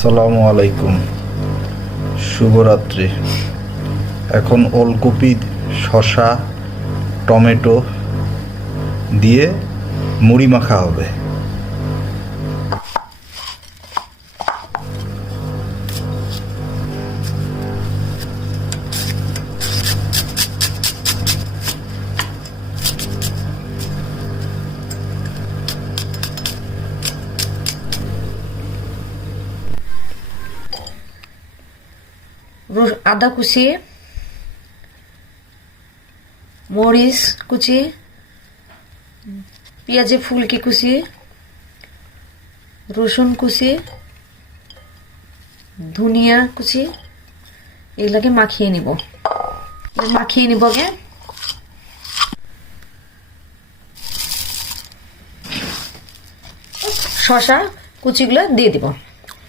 আসসালামু আলাইকুম, শুভরাত্রি। এখন ওলকপি, শসা, টমেটো দিয়ে মুড়ি মাখা হবে। আদা কুচি, মরিচ কুচি, পেঁয়াজে ফুলকি কুচি, রসুন কুচি, ধনিয়া কুচি, এগুলাকে মাখিয়ে নিব। শসা কুচিগুলো দিয়ে দিব।